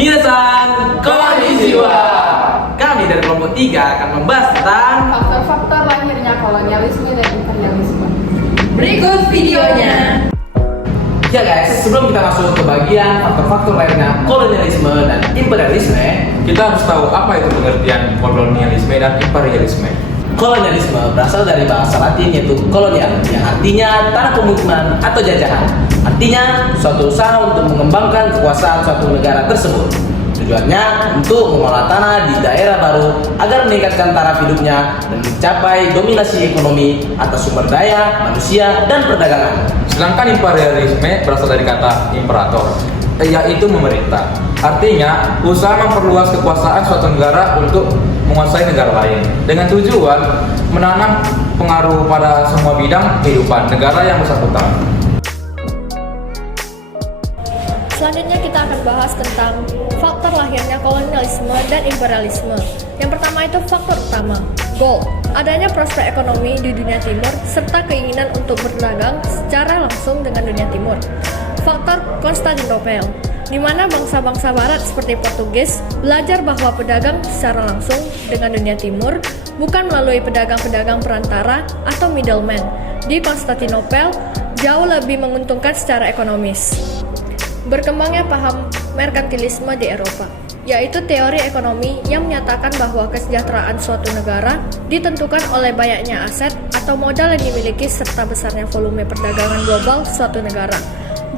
Minasan, konnichiwa. Kami dari kelompok 3 akan membahas tentang faktor-faktor lahirnya kolonialisme dan imperialisme. Berikut videonya. Ya guys, sebelum kita masuk ke bagian faktor-faktor lahirnya kolonialisme dan imperialisme, Kita harus tahu apa itu pengertian kolonialisme dan imperialisme. kolonialisme berasal dari bahasa Latin yaitu kolonial, yang artinya tanah pemukiman atau jajahan. Artinya suatu usaha untuk mengembangkan kekuasaan suatu negara tersebut. Tujuannya untuk mengolah tanah di daerah baru agar meningkatkan taraf hidupnya dan mencapai dominasi ekonomi atas sumber daya, manusia, dan perdagangan. Sedangkan imperialisme berasal dari kata imperator, yaitu memerintah. Artinya, usaha memperluas kekuasaan suatu negara untuk menguasai negara lain dengan tujuan menanam pengaruh pada semua bidang kehidupan negara yang bersangkutan. Selanjutnya kita akan bahas tentang faktor lahirnya kolonialisme dan imperialisme. Yang pertama itu faktor utama, gold. Adanya prospek ekonomi di dunia timur serta keinginan untuk berdagang secara langsung dengan dunia timur. Faktor Konstantinopel, di mana bangsa-bangsa barat seperti Portugis belajar bahwa pedagang secara langsung dengan dunia timur bukan melalui pedagang-pedagang perantara atau middleman. Di Konstantinopel jauh lebih menguntungkan secara ekonomis. Berkembangnya paham merkantilisme di Eropa, yaitu teori ekonomi yang menyatakan bahwa kesejahteraan suatu negara ditentukan oleh banyaknya aset atau modal yang dimiliki serta besarnya volume perdagangan global suatu negara.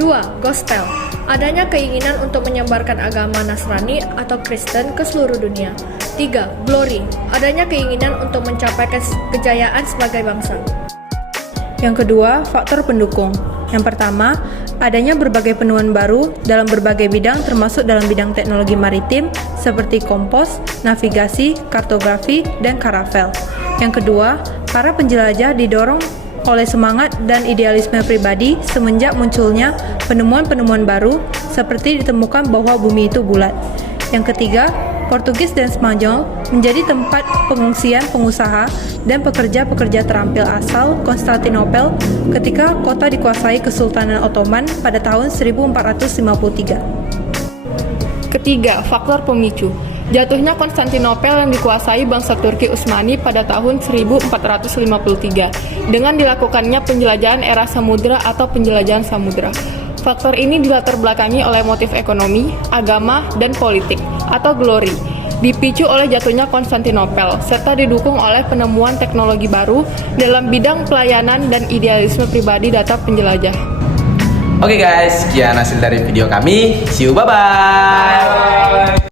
2. Gospel, adanya keinginan untuk menyebarkan agama Nasrani atau Kristen ke seluruh dunia. 3. Glory, adanya keinginan untuk mencapai kejayaan sebagai bangsa. Yang kedua, faktor pendukung. Yang pertama, adanya berbagai penemuan baru dalam berbagai bidang termasuk dalam bidang teknologi maritim seperti kompos, navigasi, kartografi, dan karavel. Yang kedua, para penjelajah didorong oleh semangat dan idealisme pribadi semenjak munculnya penemuan-penemuan baru seperti ditemukan bahwa bumi itu bulat. Yang ketiga, Portugis dan Spanyol menjadi tempat pengungsian pengusaha dan pekerja-pekerja terampil asal Konstantinopel ketika kota dikuasai Kesultanan Ottoman pada tahun 1453. Ketiga, faktor pemicu. Jatuhnya Konstantinopel yang dikuasai bangsa Turki Utsmani pada tahun 1453 dengan dilakukannya penjelajahan era samudra atau penjelajahan samudra. Faktor ini dilatar belakangi oleh motif ekonomi, agama, dan politik atau glory, dipicu oleh jatuhnya Konstantinopel serta didukung oleh penemuan teknologi baru dalam bidang pelayanan dan idealisme pribadi data penjelajah. Oke guys, sekian hasil dari video kami. See you, bye-bye.